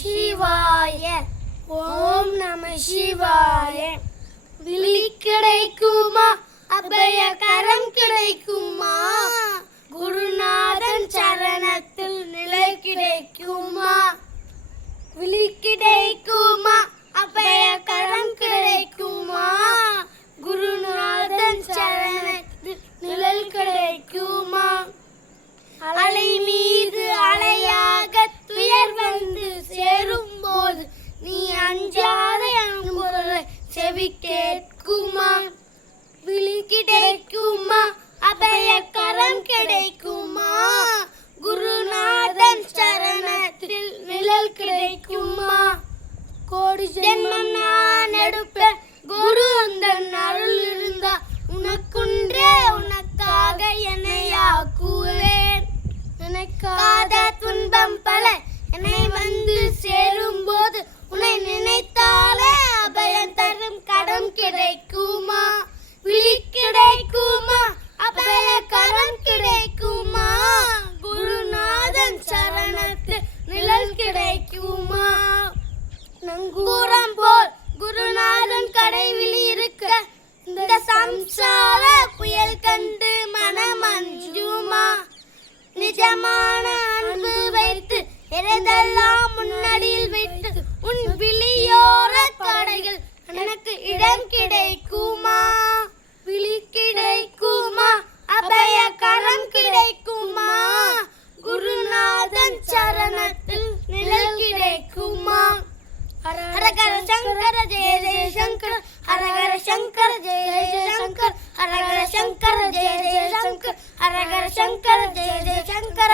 சிவாய. ஓம் நம சிவாய. விழி கிடைக்குமா, அபய கரம் கிடைக்குமா, குருநாதன் சரணத்தில் நிலை கிடைக்குமா. விழி கிடைக்குமா, அபய கரம் கிடைக்குமா, குருநாதன் சரணத்தில் நிழல் கிடைக்குமா. அலை மீது அலையாக துயர் வந்து சேரும் போது நீ அஞ்சாத அன்புரை செவி கேட்குமா. விழி கிடைக்குமா, அபய கரம் கிடைக்குமா, குருநாதன் சரணத்தில் நிழல் கிடைக்குமா. கோடி ஜென்மம் நான் எடுப்பேன், குரு உந்தன் அருள் இருந்தா உனக்குன்றே உனக்காக என்னையாக்குவேன். நினைக்காத துன்பம் பல என்னை வந்து சேரும் போது உன்னை நினைத்தாலே அபயம் தரும் கடம் கிடைக்குமா. விழி கிடைக்குமா, அபய கரம் கிடைக்குமா, குருநாதன் சரணத்தில் நிழல் கிடைக்குமா. நங்கூரம் போல் குருநாதன் கடைவில் இருக்க இந்த சம்சார புயல் கண்டு மனம் அஞ்சுமா. நிஜமான அன்பு வைத்து எதெல்லாம் முன்னடியில் வைத்து உன் விழியோர தடைகள் எனக்கு இடம் கிடைக்குமா. விழி கிடைக்குமா, அபய கரம் கிடைக்குமா, குருநாதன் சரணத்தில் நிழல் கிடைக்குமா. ஹரஹர சங்கர ஜெய ஜெய சங்கர, ஹரஹர சங்கர ஜெய ஜெய சங்கர, ஹரஹர சங்கர ஜெய ஜெய சங்கர, ஹரஹர சங்கர ஜெய ஜெய சங்கர.